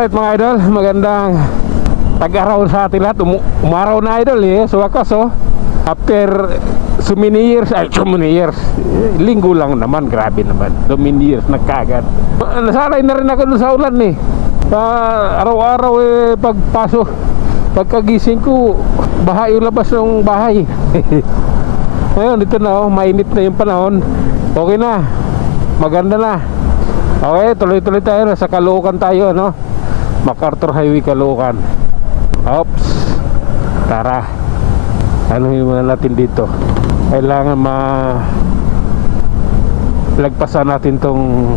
Alright mga idol, magandang tag-araw sa atin lahat. Umaraw na idol so wakas after so many years, linggo lang naman, grabe naman, so many years nagkagad. Nasanay na rin ako dun sa ulan araw-araw pagkagising ko, baha yung labas ng bahay. Ngayon dito na mainit na yung panahon, okay na, maganda na. Okay, tuloy-tuloy tayo, sa Caloocan tayo, MacArthur Highway, Caloocan. Oops, tara, anuhin muna natin dito. Kailangan lagpasan natin tong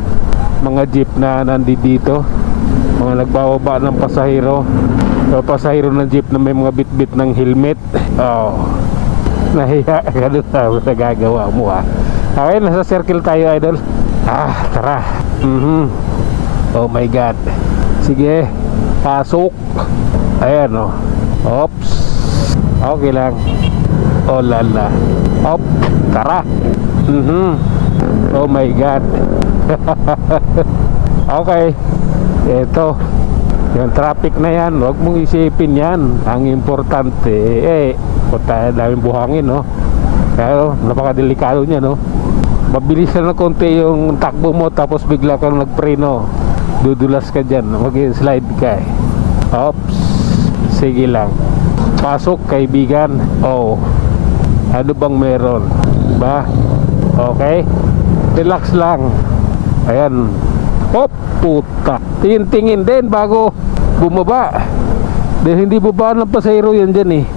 mga jeep na nandito, mga nagbababa ng pasahero. So pasahero ng jeep na may mga bit-bit ng helmet. Nahiya ka doon sa nagagawa mo Okay, nasa circle tayo idol. Tara. Oh my god. Sige, pasok. Ayan Oops. Okay lang. Oh lala. Op, tara. Oh my god. Okay. Ito yung traffic na yan, huwag mong isipin yan. Ang importante punta daming buhangin pero napakadelikado niya mabilis na konti yung takbo mo, tapos bigla kang nagpreno, dudulas ka dyan, mag-slide ka Oops. Sige lang, pasok kaibigan. Ano bang meron ba? Okay, relax lang. Ayan. Puta, tingin-tingin din bago bumaba, dahil hindi baba ng pasahero yan dyan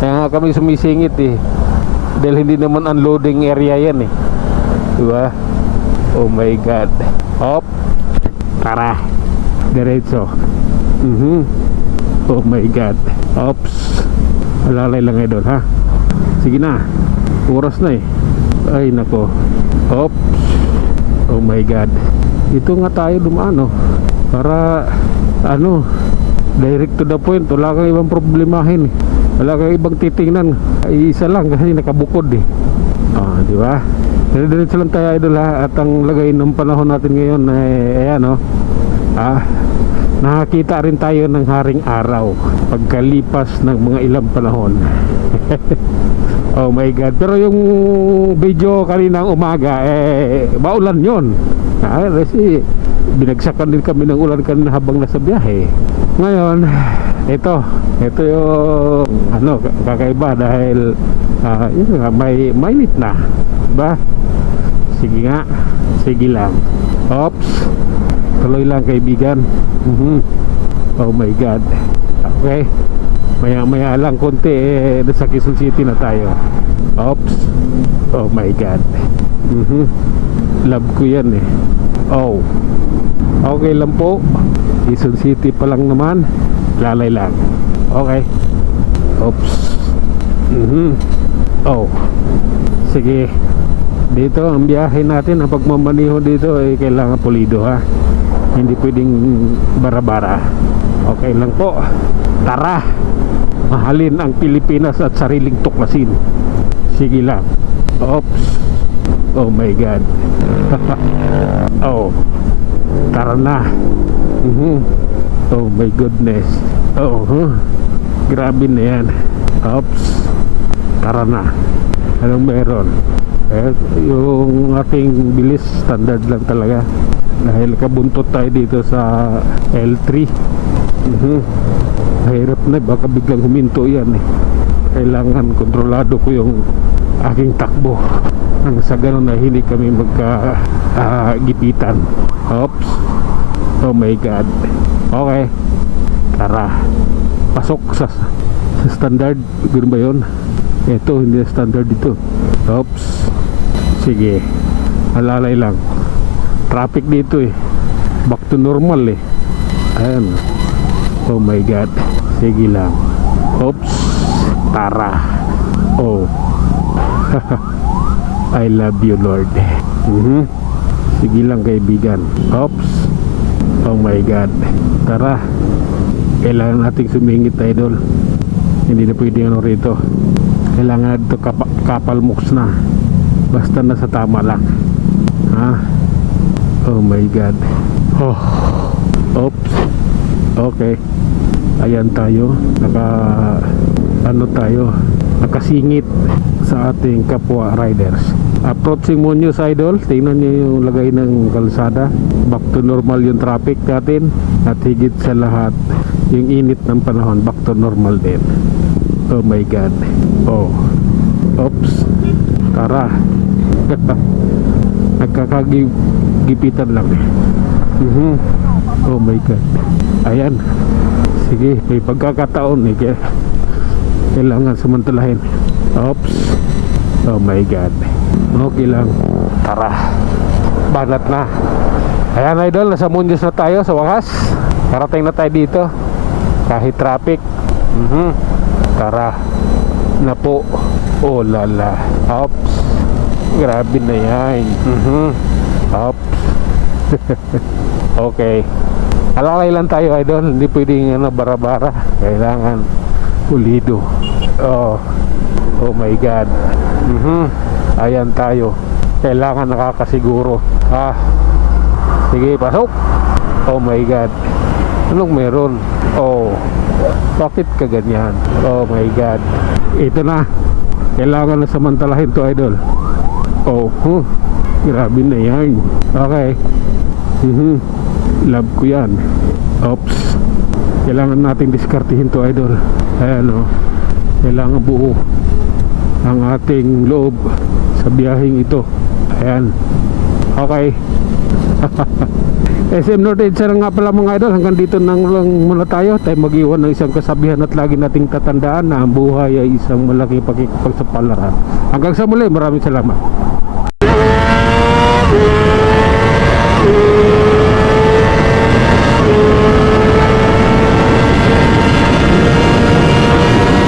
kaya nga kami sumisingit dahil hindi naman unloading area yan diba? Oh my god. Hop, tara, diretso. Oh my god. Oops, alalay lang idol sige na, oras na ay nako. Oops. Oh my god. Ito nga tayo dumaan para direct to the point. Wala kang ibang problemahin, wala kang ibang titingnan, isa lang kasi nakabukod di ba? Diretso lang tayo idol at ang lagay ng panahon natin ngayon ayan nakakita rin tayo ng haring araw pagkalipas ng mga ilang panahon. Oh my god. Pero yung video kaninang umaga maulan yon kasi binagsakan din kami ng ulan kanina habang nasa biyahe. Ngayon ito yung kakaiba dahil may mainit na, diba? Sige nga, sige lang. Oops, tuloy lang kaibigan. Oh my god. Okay, maya lang konti nasa Quezon City na tayo. Oops. Oh my god. Love ko yan okay lang po. Quezon City pa lang naman, lalay lang. Okay. Oops. Sige, dito ang biyahe natin, ang pagmamaniho dito kailangan pulido hindi pwedeng bara-bara. Okay lang po, tara, mahalin ang Pilipinas at sariling tuklasin. Sige lang. Oops. Oh my god. Tara na. Oh my goodness. Grabe na yan. Oops. Tara na. Anong meron? Yung ating bilis standard lang talaga dahil kabuntot tayo dito sa L3. Mahirap na, baka biglang huminto yan Kailangan kontrolado ko yung aking takbo nang sa ganun na hindi kami gipitan. Oops. Oh my god. Okay, tara, pasok sa standard. Ganoon ba yun? Ito hindi standard dito. Oops. Sige, alalay lang. Traffic dito back to normal Ayan. Oh my god. Sige lang. Oops. Tara. I love you Lord. Sige lang kaibigan. Oops. Oh my god. Tara, kailangan nating sumingit idol. Hindi na pwedeng rito. Kailangan ito kapal moks na. Basta nasa tama lang Oh my god. Oops. Okay. Ayan tayo. Nakasingit sa ating kapwa riders. Approaching Muñoz, idol. Tingnan nyo yung lagay ng kalsada. Back to normal yung traffic natin. At higit sa lahat, yung init ng panahon, back to normal din. Oh my God. Oh. Oops. Tara. Nagkakagipitan lang. Oh my God. Ayan. Sige, may pagkakataon eh. Kailangan samantalahin. Oops. Oh my God. Okay lang. Tara. Banat na. Ayan, idol, nasa Muñoz na tayo sa wakas. Karating na tayo dito. Kahit traffic. Tara. Na po. Oh lala. Oops. Grabe na yan. Oops. Okay. Alalay lang tayo, idol. Hindi pwedeng bara-bara. Kailangan pulido. Oh my God. Ayan tayo. Kailangan nakakasiguro. Sige, pasok. Oh my God. Anong meron? Oh, bakit ka ganyan? Oh my God. Ito na. Kailangan na samantalahin to, idol. Oh, grabe na yan. Okay. Love ko yan. Oops. Kailangan nating diskartihin to, idol. Ayan o. Kailangan buo ang ating loob sa biyaheng ito. Ayan. Okay. SM North Edge na nga pala mga idol. Hanggang dito nang lang muna tayo. Tayo mag-iwan ng isang kasabihan at lagi nating tatandaan na ang buhay ay isang malaking pakikipagsapalaran. Hanggang sa muli, maraming salamat.